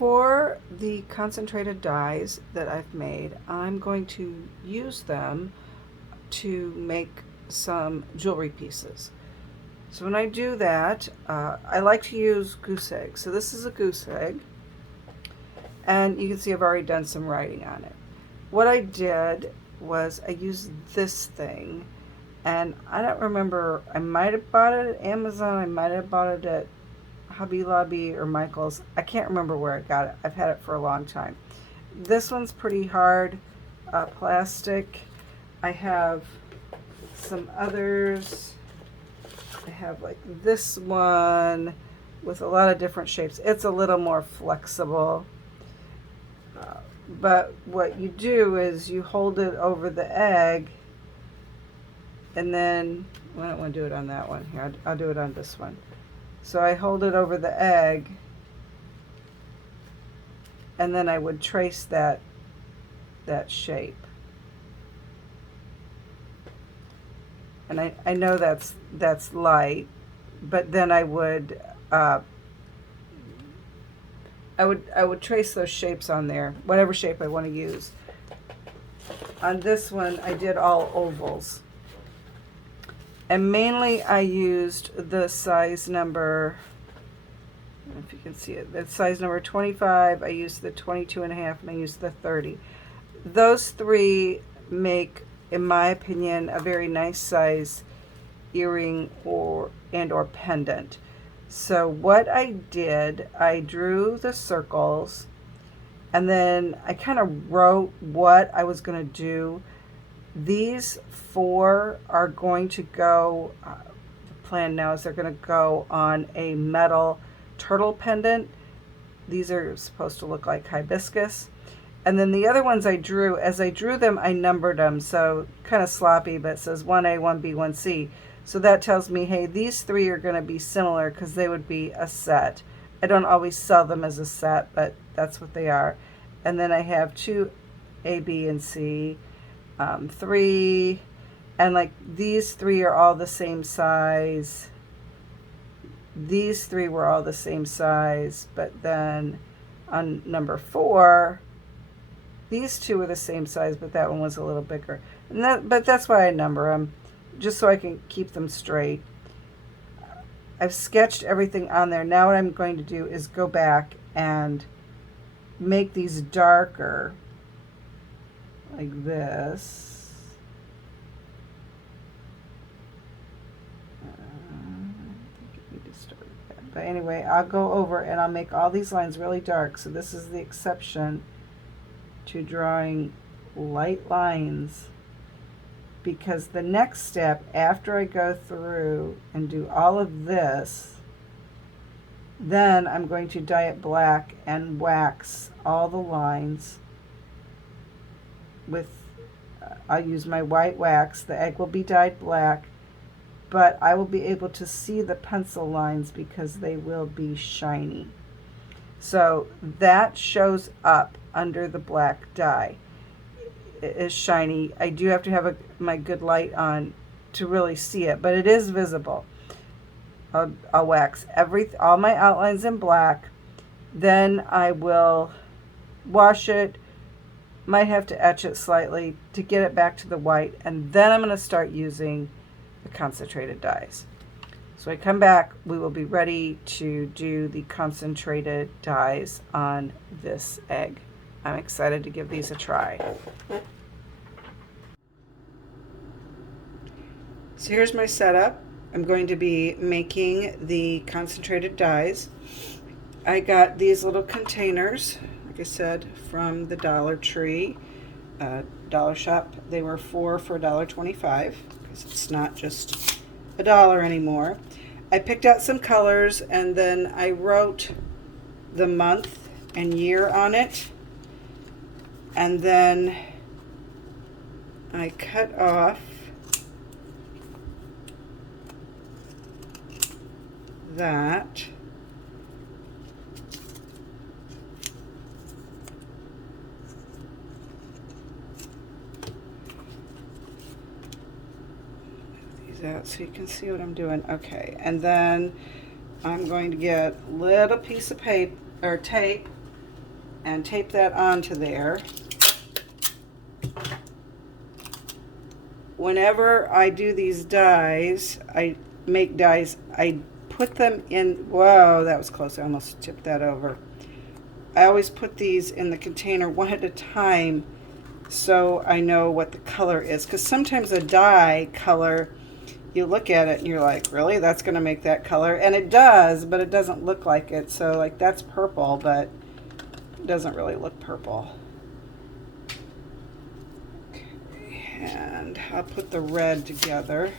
For the concentrated dyes that I've made, I'm going to use them to make some jewelry pieces. So when I do that, I like to use goose egg. So this is a goose egg, and you can see I've already done some writing on it. What I did was I used this thing, and I don't remember, I might have bought it at Amazon, I might have bought it at Hobby Lobby or Michael's. I can't remember where I got it. I've had it for a long time. This one's pretty hard plastic. I have some others. I have like this one with a lot of different shapes. It's a little more flexible. But what you do is you hold it over the egg, and then, well, I don't want to do it on that one. Here, I'll do it on this one. So I hold it over the egg, and then I would trace that shape. And I know that's light, but then I would trace those shapes on there, whatever shape I want to use. On this one, I did all ovals. And mainly I used the size number, I don't know if you can see it, the size number 25, I used the 22.5, and I used the 30. Those three make, in my opinion, a very nice size earring or pendant. So what I did, I drew the circles, and then I kind of wrote what I was going to do. These four are going to go, the plan now is they're going to go on a metal turtle pendant. These are supposed to look like hibiscus. And then the other ones I drew, as I drew them, I numbered them. So kind of sloppy, but it says 1A, 1B, 1C. So that tells me, hey, these three are going to be similar because they would be a set. I don't always sell them as a set, but that's what they are. And then I have 2A, B, and C, 3, and like these three are all the same size. These three were all the same size, but then on number 4, these two were the same size, but that one was a little bigger. But that's why I number them, just so I can keep them straight. I've sketched everything on there. Now what I'm going to do is go back and make these darker, like this. But anyway, I'll go over and I'll make all these lines really dark. So this is the exception to drawing light lines, because the next step after I go through and do all of this, then I'm going to dye it black and wax all the lines with, I'll use my white wax. The egg will be dyed black, but I will be able to see the pencil lines because they will be shiny. So that shows up under the black dye. It is shiny. I do have to have my good light on to really see it, but it is visible. I'll wax all my outlines in black. Then I will wash it. Might have to etch it slightly to get it back to the white, and then I'm going to start using the concentrated dyes. So I come back, we will be ready to do the concentrated dyes on this egg. I'm excited to give these a try. So here's my setup. I'm going to be making the concentrated dyes. I got these little containers, like I said, from the Dollar Tree, Dollar Shop. They were 4 for $1.25 because it's not just $1 anymore. I picked out some colors, and then I wrote the month and year on it, and then I cut off that. Out so you can see what I'm doing. Okay, and then I'm going to get a little piece of paper or tape, and tape that onto there. Whenever I do these dies, I make dies, I put them in, whoa, that was close, I almost tipped that over. I always put these in the container one at a time so I know what the color is, because sometimes a dye color, you look at it and you're like, really, that's going to make that color? And it does, but it doesn't look like it. So like that's purple, but it doesn't really look purple. And I'll put the red together.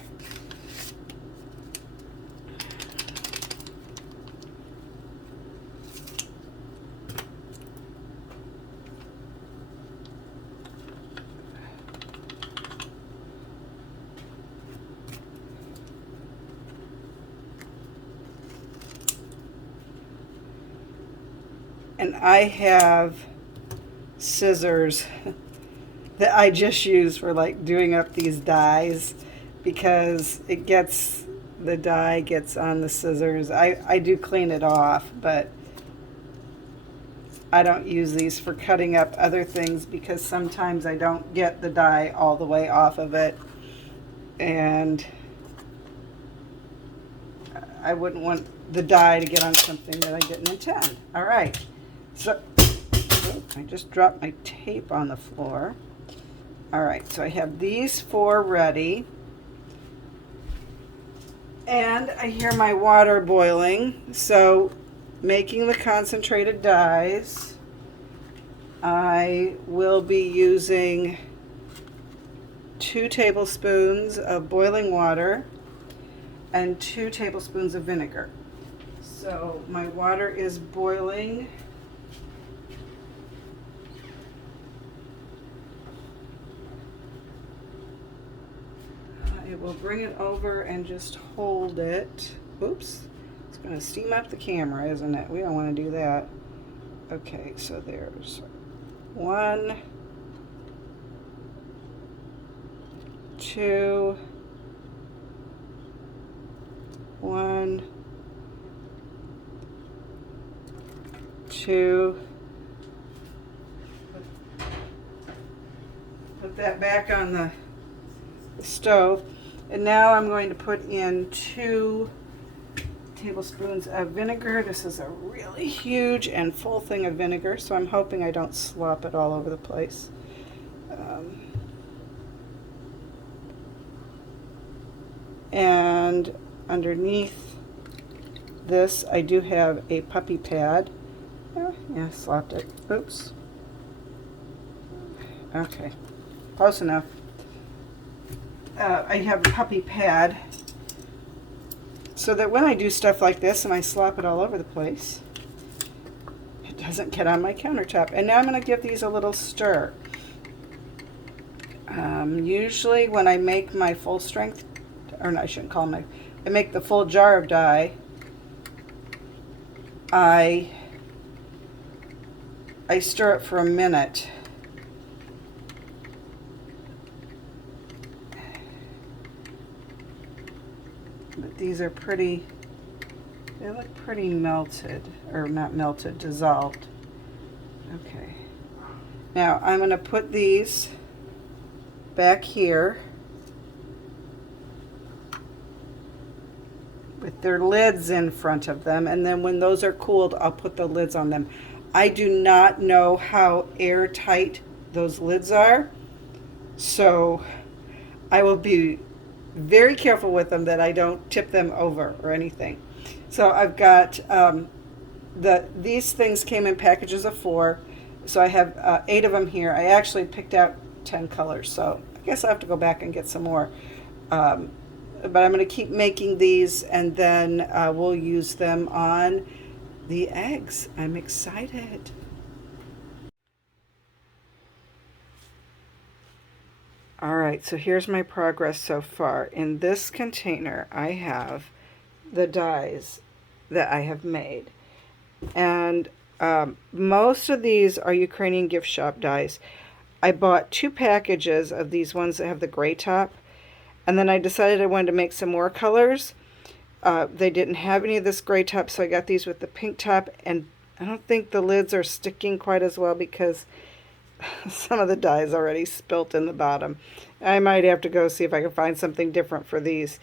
And I have scissors that I just use for like doing up these dies, because it gets, the dye gets on the scissors. I do clean it off, but I don't use these for cutting up other things because sometimes I don't get the dye all the way off of it, and I wouldn't want the dye to get on something that I didn't intend. All right, so I just dropped my tape on the floor. All right, so I have these 4 ready. And I hear my water boiling. So making the concentrated dyes, I will be using 2 tablespoons of boiling water and 2 tablespoons of vinegar. So my water is boiling. We'll bring it over and just hold it. Oops, it's going to steam up the camera, isn't it? We don't want to do that. Okay, so there's 1, 2, 1, 2. Put that back on the stove. And now I'm going to put in 2 tablespoons of vinegar. This is a really huge and full thing of vinegar, so I'm hoping I don't slop it all over the place. And underneath this, I do have a puppy pad. Oh, yeah, slopped it. Oops. Okay, close enough. I have a puppy pad so that when I do stuff like this and I slop it all over the place, it doesn't get on my countertop. And now I'm going to give these a little stir. Usually when I make my full strength, or no, I shouldn't call them, I make the full jar of dye, I stir it for a minute. But these are pretty, they look pretty melted, or not melted, dissolved. Okay. Now I'm going to put these back here with their lids in front of them, and then when those are cooled, I'll put the lids on them. I do not know how airtight those lids are, so I will be very careful with them that I don't tip them over or anything. So I've got these things came in packages of 4, so I have 8 of them here. I actually picked out 10 colors, so I guess I'll have to go back and get some more. But I'm going to keep making these, and then we'll use them on the eggs. I'm excited. All right, so here's my progress so far. In this container, I have the dies that I have made. And most of these are Ukrainian gift shop dies. I bought 2 packages of these ones that have the gray top. And then I decided I wanted to make some more colors. They didn't have any of this gray top, so I got these with the pink top. And I don't think the lids are sticking quite as well because some of the dye is already spilt in the bottom. I might have to go see if I can find something different for these.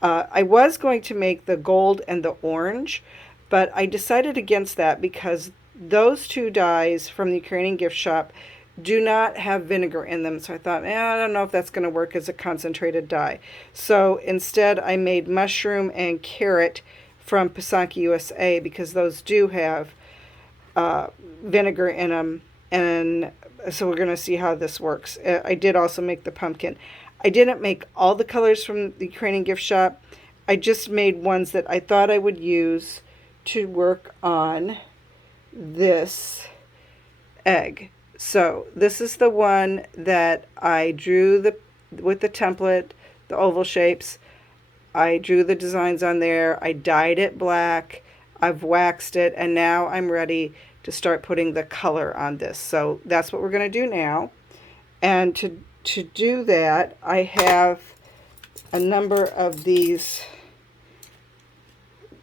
I was going to make the gold and the orange, but I decided against that because those two dyes from the Ukrainian gift shop do not have vinegar in them. So I thought, I don't know if that's going to work as a concentrated dye. So instead I made mushroom and carrot from Pysanky USA because those do have vinegar in them. And so we're going to see how this works. I did also make the pumpkin. I didn't make all the colors from the Ukrainian gift shop. I just made ones that I thought I would use to work on this egg. So this is the one that I drew with the template, the oval shapes. I drew the designs on there. I dyed it black. I've waxed it, and now I'm ready to start putting the color on this. So that's what we're going to do now. And to do that, I have a number of these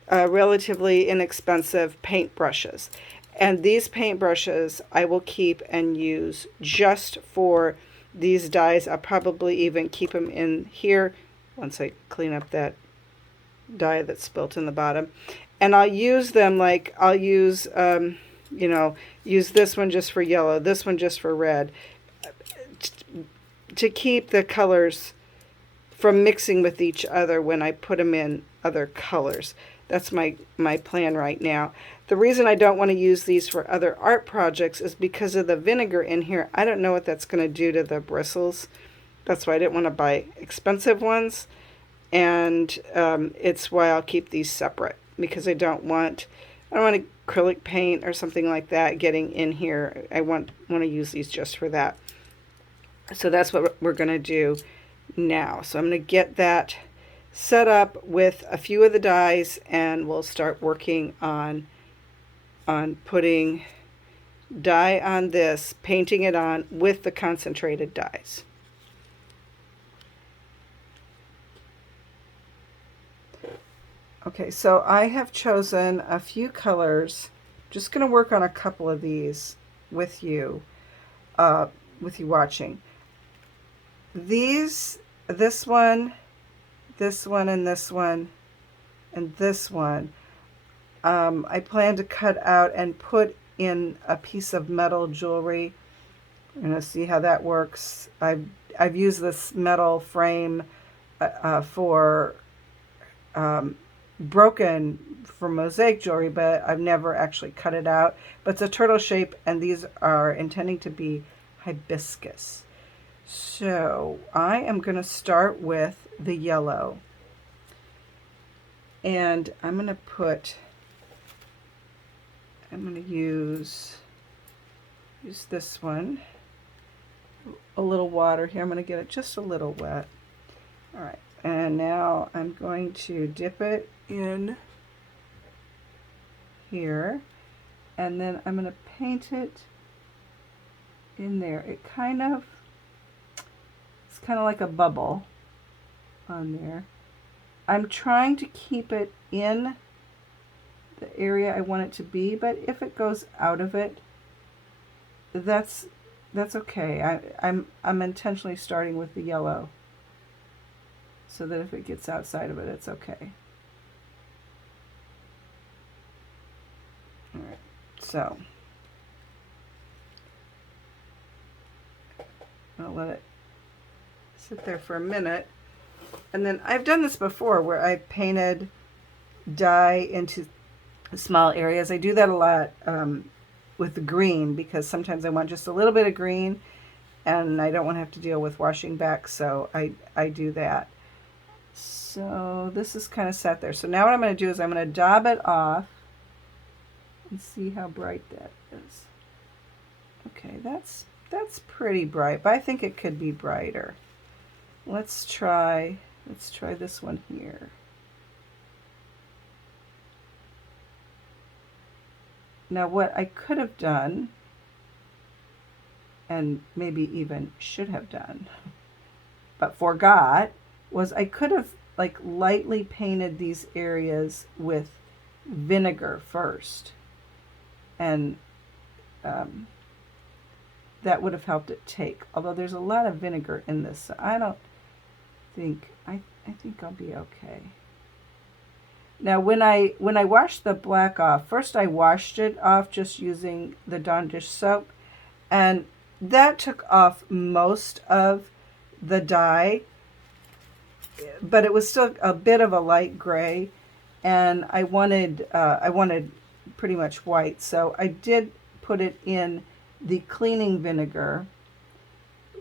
relatively inexpensive paint brushes. And these paint brushes I will keep and use just for these dyes. I'll probably even keep them in here once I clean up that dye that's spilt in the bottom. And I'll use them like I'll use, use this one just for yellow, this one just for red, to keep the colors from mixing with each other when I put them in other colors. That's my plan right now. The reason I don't want to use these for other art projects is because of the vinegar in here. I don't know what that's going to do to the bristles. That's why I didn't want to buy expensive ones. And it's why I'll keep these separate, because I don't want acrylic paint or something like that getting in here. I want to use these just for that. So that's what we're going to do now. So I'm going to get that set up with a few of the dyes, and we'll start working on putting dye on this, painting it on with the concentrated dyes. Okay, so I have chosen a few colors. Just going to work on a couple of these with you watching. This one, and this one, and this one, I plan to cut out and put in a piece of metal jewelry. We're going to see how that works. I've used this metal frame for mosaic jewelry, but I've never actually cut it out. But it's a turtle shape, and these are intending to be hibiscus. So I am going to start with the yellow, and I'm going to use this one, a little water here. I'm going to get it just a little wet. All right, and now I'm going to dip it in here, and then I'm going to paint it in there. It's kind of like a bubble on there. I'm trying to keep it in the area I want it to be, but if it goes out of it, that's okay. I'm intentionally starting with the yellow so that if it gets outside of it, it's okay. All right, so I'll let it sit there for a minute. And then I've done this before where I painted dye into small areas. I do that a lot with the green, because sometimes I want just a little bit of green and I don't want to have to deal with washing back, so I do that. So this is kind of set there. So now what I'm going to do is I'm going to dab it off and see how bright that is. Okay, that's pretty bright, but I think it could be brighter. Let's try this one here. Now what I could have done, and maybe even should have done, but forgot, was I could have like lightly painted these areas with vinegar first. and that would have helped it take. Although there's a lot of vinegar in this, so I don't think, I think I'll be okay. Now when I washed the black off, first I washed it off just using the Dawn dish soap, and that took off most of the dye, but it was still a bit of a light gray, and I wanted pretty much white, so I did put it in the cleaning vinegar,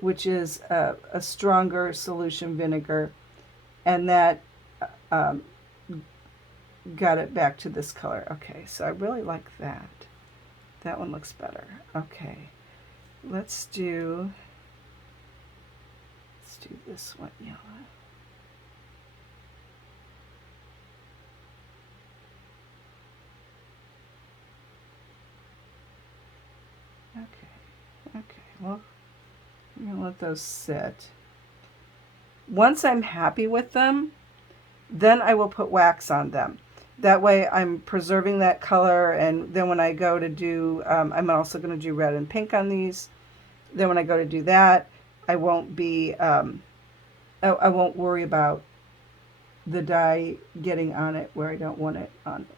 which is a stronger solution vinegar, and that got it back to this color. Okay, so I really like that. That one looks better. Okay, let's do this one yellow. Okay, well, I'm going to let those sit. Once I'm happy with them, then I will put wax on them. That way I'm preserving that color, and then when I go to do, I'm also going to do red and pink on these. Then when I go to do that, I won't be, I won't worry about the dye getting on it where I don't want it on it.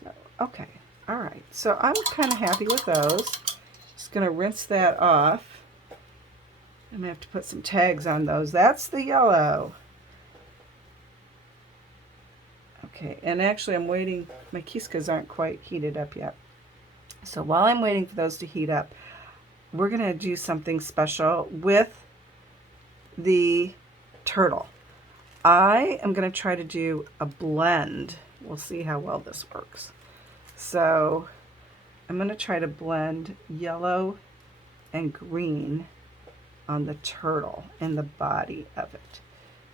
So, okay, all right. So I'm kind of happy with those. Just going to rinse that off. I'm going to have to put some tags on those. That's the yellow. Okay, and actually I'm waiting, my Kiskas aren't quite heated up yet. So while I'm waiting for those to heat up, we're going to do something special with the turtle. I am going to try to do a blend. We'll see how well this works. So I'm going to try to blend yellow and green on the turtle and the body of it.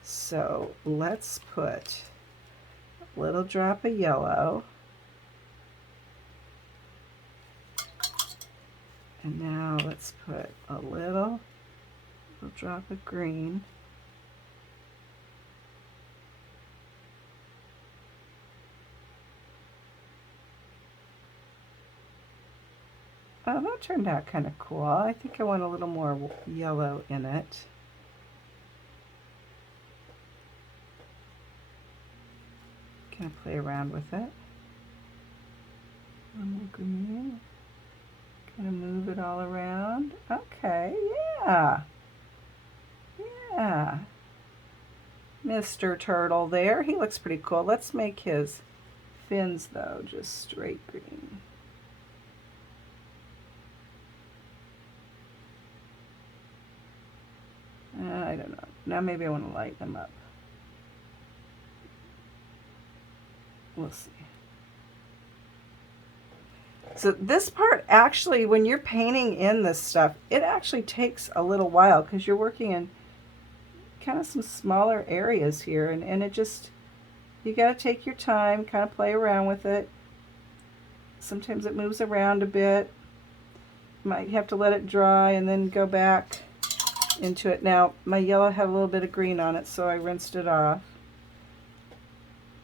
So let's put a little drop of yellow, and now let's put a little drop of green. Oh, that turned out kind of cool. I think I want a little more yellow in it. Kind of play around with it. A little green. Kind of move it all around. Okay, yeah. Yeah. Mr. Turtle there. He looks pretty cool. Let's make his fins, though, just straight green. I don't know. Now maybe I want to lighten them up. We'll see. So this part actually, when you're painting in this stuff, it actually takes a little while because you're working in kind of some smaller areas here, and it just, you got to take your time, kind of play around with it. Sometimes it moves around a bit. You might have to let it dry and then go back into it. Now my yellow had a little bit of green on it, so I rinsed it off.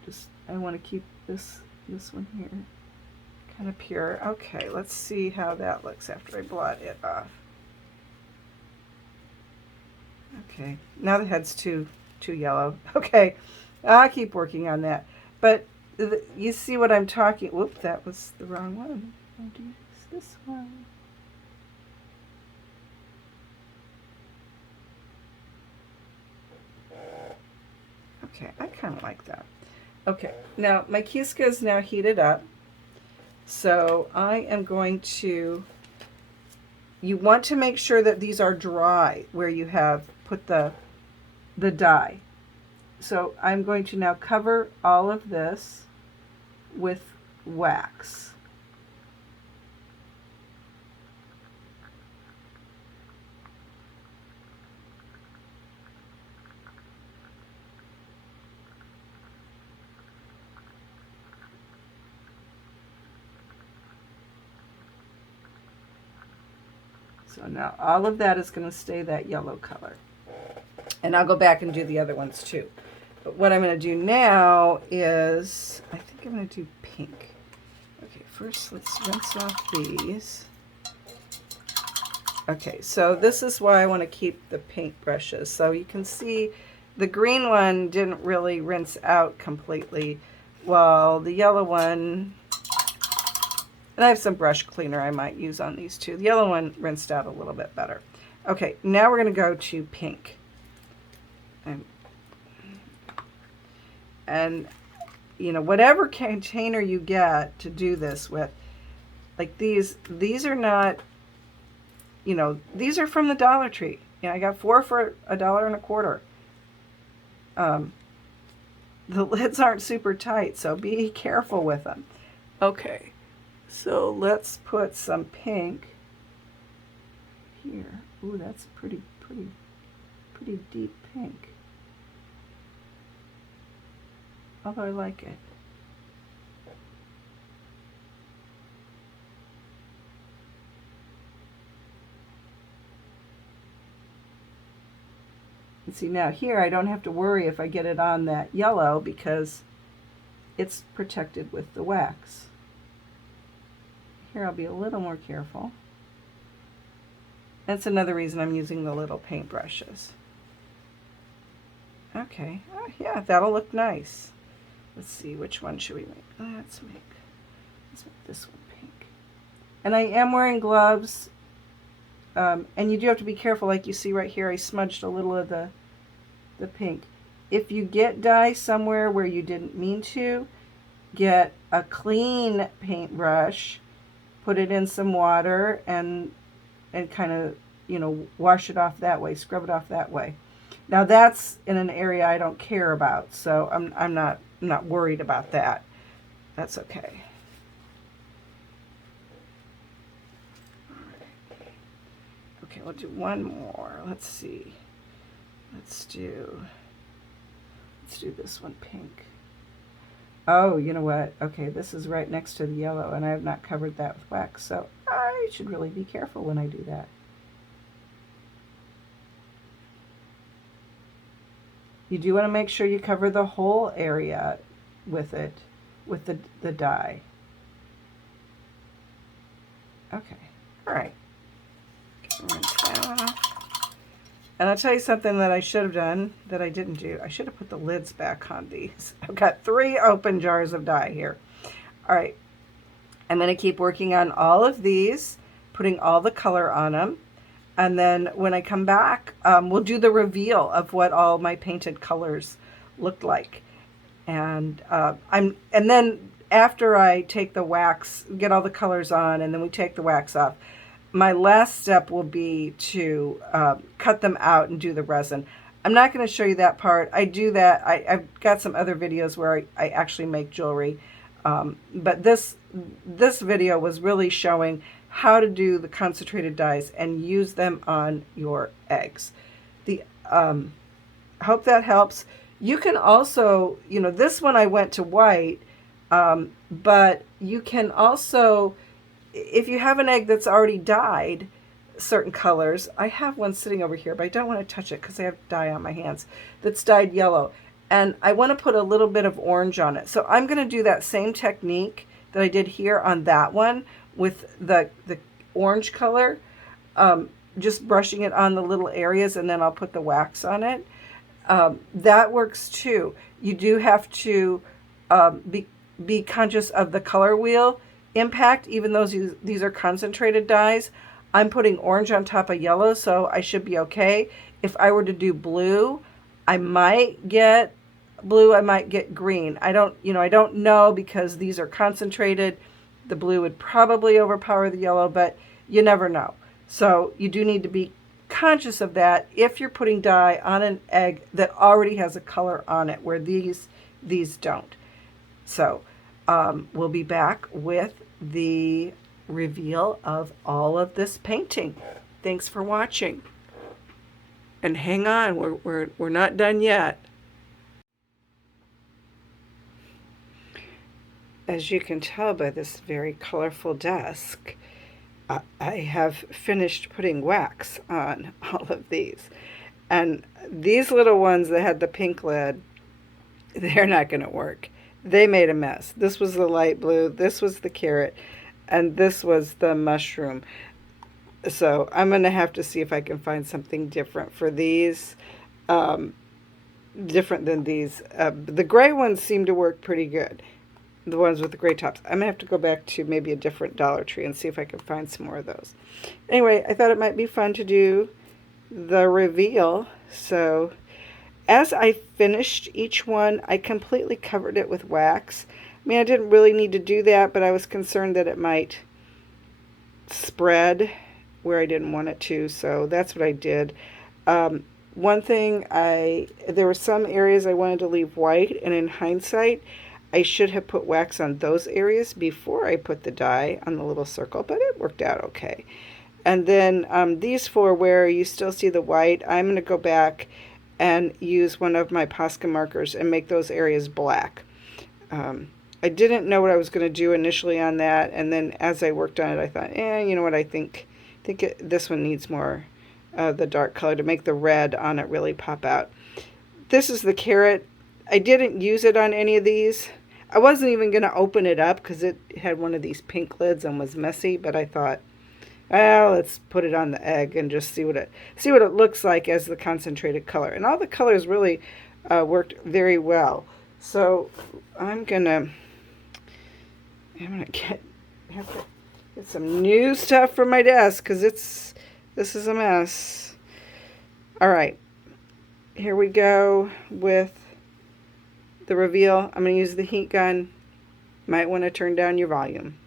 Just, I want to keep this one here kind of pure. Okay, let's see how that looks after I blot it off. Okay, now the head's too yellow. Okay, I'll keep working on that. But you see what I'm talking. Whoop, that was the wrong one. I'll do this one. Okay, I kind of like that. Okay, now my Kiska is now heated up. So I am going to, you want to make sure that these are dry where you have put the dye. So I'm going to now cover all of this with wax. So now all of that is going to stay that yellow color. And I'll go back and do the other ones too. But what I'm going to do now is, I think I'm going to do pink. Okay, first let's rinse off these. Okay, so this is why I want to keep the paint brushes. So you can see the green one didn't really rinse out completely, while the yellow one, and I have some brush cleaner I might use on these two. The yellow one rinsed out a little bit better. Okay, now we're going to go to pink. And, you know, whatever container you get to do this with, like these are not, you know, these are from the Dollar Tree. You know, I got 4 for $1.25. The lids aren't super tight, so be careful with them. Okay, so let's put some pink here. Ooh, that's pretty deep pink. Although I like it. And see, now here I don't have to worry if I get it on that yellow because it's protected with the wax. Here I'll be a little more careful. That's another reason I'm using the little paint brushes. Okay, oh, yeah, that'll look nice. Let's see, which one should we make? Let's make this one pink. And I am wearing gloves, and you do have to be careful. Like you see right here, I smudged a little of the pink. If you get dye somewhere where you didn't mean to, get a clean paintbrush, put it in some water, and kind of, you know, wash it off that way, scrub it off that way. Now that's in an area I don't care about, so I'm not worried about that. That's okay. All right. Okay, we'll do one more. Let's see. Let's do this one pink. Oh, you know what? Okay, this is right next to the yellow, and I have not covered that with wax, so I should really be careful when I do that. You do want to make sure you cover the whole area with it, with the dye. Okay, all right. And I'll tell you something that I should have done that I didn't do. I should have put the lids back on these. I've got 3 open jars of dye here. All right, I'm going to keep working on all of these, putting all the color on them. And then when I come back, we'll do the reveal of what all my painted colors looked like. And then after I take the wax, get all the colors on, and then we take the wax off, my last step will be to cut them out and do the resin. I'm not going to show you that part. I do that. I've got some other videos where I actually make jewelry. But this video was really showing how to do the concentrated dyes and use them on your eggs. Hope that helps. You can also, you know, this one I went to white, but you can also, if you have an egg that's already dyed certain colors, I have one sitting over here, but I don't want to touch it because I have dye on my hands, that's dyed yellow. And I want to put a little bit of orange on it. So I'm going to do that same technique that I did here on that one with the orange color, just brushing it on the little areas, and then I'll put the wax on it. That works too. You do have to be conscious of the color wheel impact, even though these are concentrated dyes. I'm putting orange on top of yellow, so I should be okay. If I were to do blue, I might get blue, I might get green. I don't know because these are concentrated. The blue would probably overpower the yellow, but you never know. So you do need to be conscious of that if you're putting dye on an egg that already has a color on it, where these don't. So we'll be back with the reveal of all of this painting. Thanks for watching. And hang on, we're not done yet. As you can tell by this very colorful desk, I have finished putting wax on all of these. And these little ones that had the pink lid, they're not going to work. they made a mess. This was the light blue, this was the carrot, and this was the mushroom. So I'm going to have to see if I can find something different for these, different than these. The gray ones seem to work pretty good, the ones with the gray tops. I'm going to have to go back to maybe a different Dollar Tree and see if I can find some more of those. Anyway, I thought it might be fun to do the reveal. So as I finished each one, I completely covered it with wax. I mean, I didn't really need to do that, but I was concerned that it might spread where I didn't want it to, so that's what I did. One thing, there were some areas I wanted to leave white, and in hindsight, I should have put wax on those areas before I put the dye on the little circle, but it worked out okay. And then these four where you still see the white, I'm going to go back and use one of my Posca markers and make those areas black. I didn't know what I was going to do initially on that, and then as I worked on it, I thought, you know what, I think this one needs more the dark color to make the red on it really pop out. This is the carrot. I didn't use it on any of these. I wasn't even going to open it up because it had one of these pink lids and was messy, but I thought, well, let's put it on the egg and just see what it looks like as the concentrated color. And all the colors really worked very well. So I'm gonna have to get some new stuff from my desk because this is a mess. All right, here we go with the reveal. I'm going to use the heat gun. Might want to turn down your volume.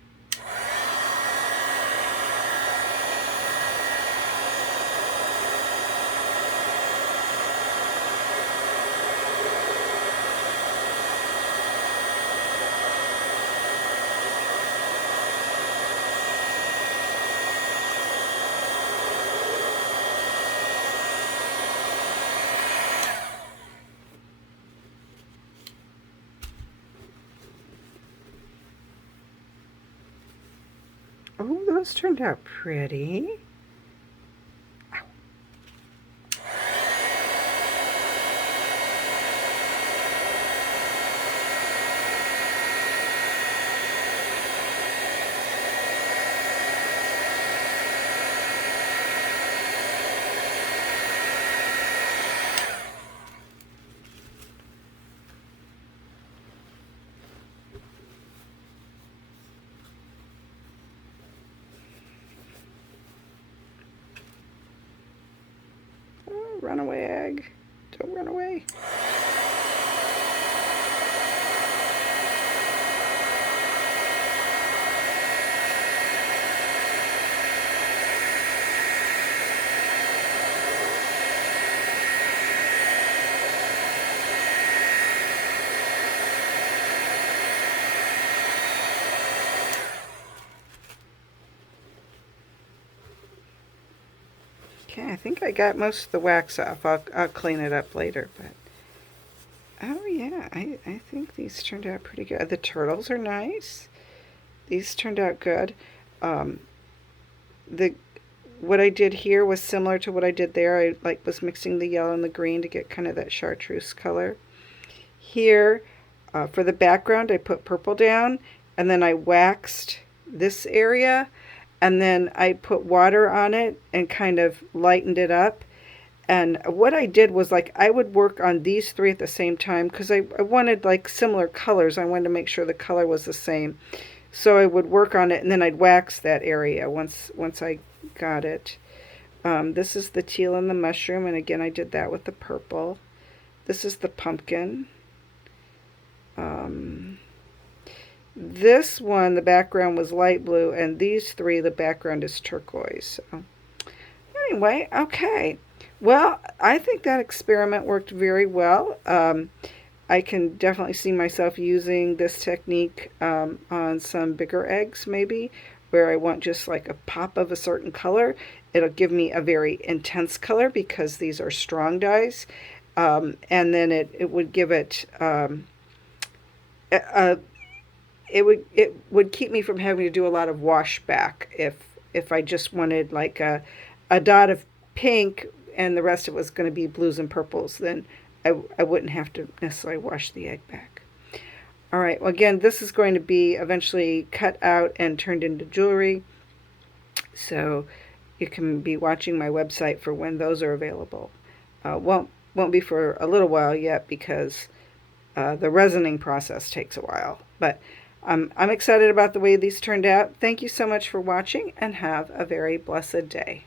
Oh, those turned out pretty. Ow. Run away, egg. Don't run away. Okay, I think I got most of the wax off. I'll clean it up later, but oh yeah, I think these turned out pretty good. The turtles are nice. These turned out good. What I did here was similar to what I did there. I was mixing the yellow and the green to get kind of that chartreuse color. Here, for the background, I put purple down, and then I waxed this area, and then I put water on it and kind of lightened it up. And what I did was, like, I would work on these three at the same time because I wanted like similar colors. I wanted to make sure the color was the same. So I would work on it and then I'd wax that area once I got it. This is the teal and the mushroom, and again I did that with the purple. This is the pumpkin. This one, the background was light blue, and these three, the background is turquoise. So anyway, okay. Well, I think that experiment worked very well. I can definitely see myself using this technique on some bigger eggs, maybe, where I want just like a pop of a certain color. It'll give me a very intense color because these are strong dyes. And then it would give it, it would keep me from having to do a lot of wash back if I just wanted like a dot of pink and the rest of it was going to be blues and purples, then I wouldn't have to necessarily wash the egg back. All right, well, again, this is going to be eventually cut out and turned into jewelry. So you can be watching my website for when those are available. Won't be for a little while yet because the resining process takes a while. But I'm excited about the way these turned out. Thank you so much for watching, and have a very blessed day.